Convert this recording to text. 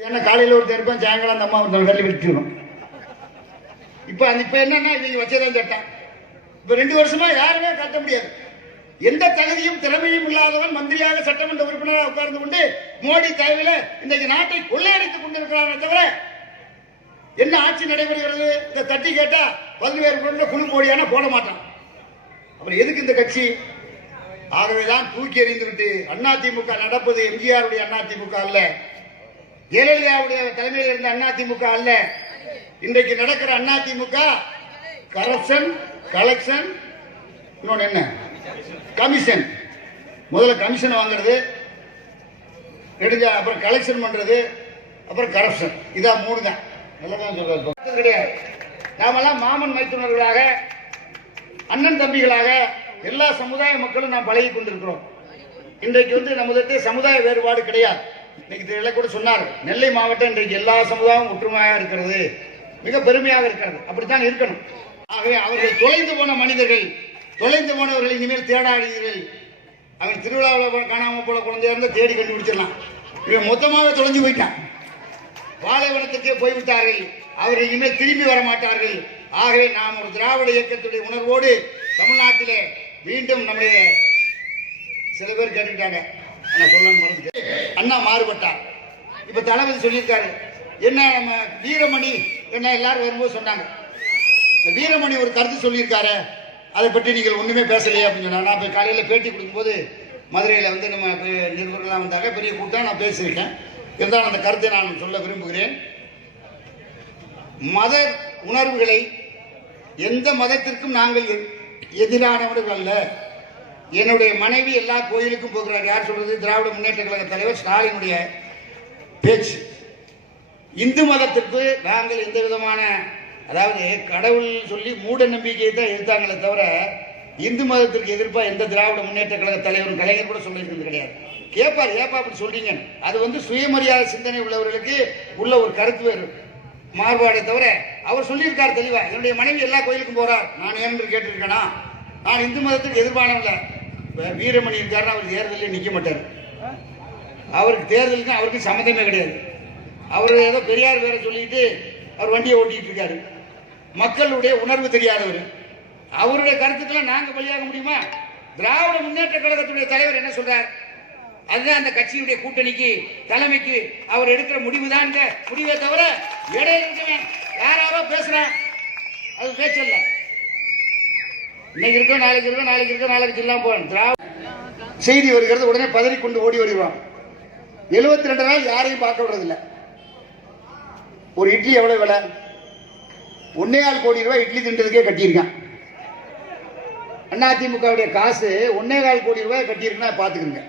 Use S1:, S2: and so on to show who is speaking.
S1: ஏன்னா காலையில் ஒருத்தர் இருப்பேன் சாயங்காலம் அந்த அம்மா ஒருத்தன் வேலை விட்டுருவோம் இப்போ அந்த இப்போ என்னன்னா இவங்க வச்சதான் சட்டம் இப்போ ரெண்டு வருஷமா யாருமே கட்ட முடியாது. எந்த தகுதியும் திறமையும் இல்லாதவன் மந்திரியாக சட்டமன்ற உறுப்பினராக உட்கார்ந்து கொண்டு மோடி தலைமையில் இன்றைக்கு நாட்டை கொள்ளையடித்துக் கொண்டிருக்கிறானே தவிர என்ன ஆட்சி நடைபெறுகிறது? இதை தட்டி கேட்டா பல்வேறு பொருள் குழு மோடியான போட மாட்டான். அப்புறம் எதுக்கு இந்த கட்சி? ஆகவேதான் தூக்கி எறிந்து விட்டு அதிமுக நடப்பது எம்ஜிஆருடைய அதிமுக அல்ல. ஜெயலலிதாவுடைய தலைமையில் இருந்த அதிமுக அல்ல. இன்றைக்கு நடக்கிற அதிமுக கரப்ஷன் கலெக்ஷன் இன்னொன்று என்ன? கமிஷன் முதல்ல கமிஷன் வாங்குறது எடுங்க அப்புறம் கலெக்ஷன் பண்றது அப்புறம் கரப்ஷன் இதான் மூணு தான் நல்லதான் சொல்றது கிடையாது. நாமெல்லாம் மாமன் மைத்துனர்களாக அண்ணன் தம்பிகளாக எல்லா சமுதாய மக்களும் நாம் பழகி கொண்டிருக்கிறோம். இன்றைக்கு வந்து நம்மகிட்ட சமுதாய வேறுபாடு கிடையாது. இன்னைக்கு இதில் கூட சொன்னார் நெல்லை மாவட்டம் இன்றைக்கு எல்லா சமுதாயம் ஒற்றுமையாக இருக்கிறது. மிக பெருமையாக இருக்கிறது. அப்படித்தான் இருக்கணும். ஆகவே அவர்கள் தொலைந்து போன மனிதர்கள் தொலைந்து போனவர்கள் இனிமேல் தேடாதீர்கள் அவன் திருவிழாவில் காணாமல் போல குழந்தையா இருந்தால் தேடி கண்டுபிடிச்சிடலாம். இவன் மொத்தமாக தொலைஞ்சு போயிட்டான். பாலைவனத்துக்கே போய்விட்டார்கள். அவர்கள் இனிமேல் திரும்பி வர மாட்டார்கள். ஆகவே நாம் ஒரு திராவிட இயக்கத்துடைய உணர்வோடு தமிழ்நாட்டிலே மீண்டும் நம்முடைய சில பேர் கேட்டுக்கிட்டாங்க. அண்ணா மாறுபட்டார். இப்ப தளபதி சொல்லியிருக்காரு. என்ன நம்ம வீரமணி என்ன எல்லாரும் வரும்போது சொன்னாங்க. வீரமணி ஒரு கருத்து சொல்லியிருக்காரு. அதை பற்றி நீங்கள் ஒண்ணுமே பேசலையே அப்படின்னு சொன்னாங்க. நான் இப்போ காலையில் பேட்டி கொடுக்கும்போது மதுரையில் வந்து நம்ம பெ- நிருபர்கள்லாம் வந்தாங்க. பெரிய கூட்டம் நான் பேசியிருக்கேன். இருந்தாலும் அந்த கருத்தை நான் சொல்ல விரும்புகிறேன். மத உணர்வுகளை எந்த மதத்திற்கும் நாங்கள் எதிரானவர்கள் அல்ல. என்னுடைய மனைவி எல்லா கோயிலுக்கும் போகிறார். யார் சொல்றது? திராவிட முன்னேற்ற கழக தலைவர் ஸ்டாலினுடைய பேச்சு. இந்து மதத்திற்கு நாங்கள் எந்த விதமான அதாவது கடவுள் சொல்லி மூட நம்பிக்கையை தான் எதிர்த்தாங்களே தவிர இந்து மதத்திற்கு எதிர்ப்பா எந்த திராவிட முன்னேற்ற கழக தலைவரும் கலைஞர் கூட சொல்லியிருக்கிறது கிடையாது. கேட்பார் ஏப்பா அப்படி சொல்றீங்க அது வந்து சுயமரியாதை சிந்தனை உள்ளவர்களுக்கு உள்ள ஒரு கருத்து வேறு மாறுபாடே தவிர அவர் சொல்லியிருக்கார் தெளிவா. என்னுடைய மனைவி எல்லா கோயிலுக்கும் போறார். நான் ஏன் என்று கேட்டிருக்கேனா? நான் இந்து மதத்துக்கு எதிர்ப்பானவன் வீரமணி இருக்காருன்னா அவர் தேர்தலில் நிற்க மாட்டார். அவருக்கு தேர்தலுக்கு அவருக்கு சம்மந்தமே கிடையாது. அவர் ஏதோ பெரியார் வேற சொல்லிட்டு அவர் வண்டியை ஓட்டிகிட்டு இருக்காரு. மக்களுடைய உணர்வு தெரியாதவர். அவருடைய கருத்துக்கெல்லாம் நாங்கள் பலியாக முடியுமா? திராவிட முன்னேற்ற கழகத்துடைய தலைவர் என்ன சொல்றார்? அதுதான் அந்த கட்சியுடைய கூட்டணிக்கு தலைமைக்கு அவர் எடுக்கிற முடிவு தான் முடிவை தவிர இடையில இருக்கவன் யாராரோ பேசுறான். அது பேச்சல்ல இன்னைக்கு இருக்கோ நாளைக்கு இருக்கோ நாளைக்கு இருக்கோ நாளைக்கு இல்லாம போகணும். திராவிட செய்தி வருகிறது உடனே பதறி கொண்டு ஓடி வருவான் எழுபத்தி ரெண்டு நாள் யாரையும் பார்க்க விடுறதில்ல. ஒரு இட்லி எவ்வளவு விலை? ஒன்னே ஆள் கோடி ரூபாய் இட்லி தின்றதுக்கே கட்டியிருக்கான். அதிமுகவுடைய காசு ஒன்னே கால் கோடி ரூபாய் கட்டியிருக்குன்னா பார்த்துக்குங்க.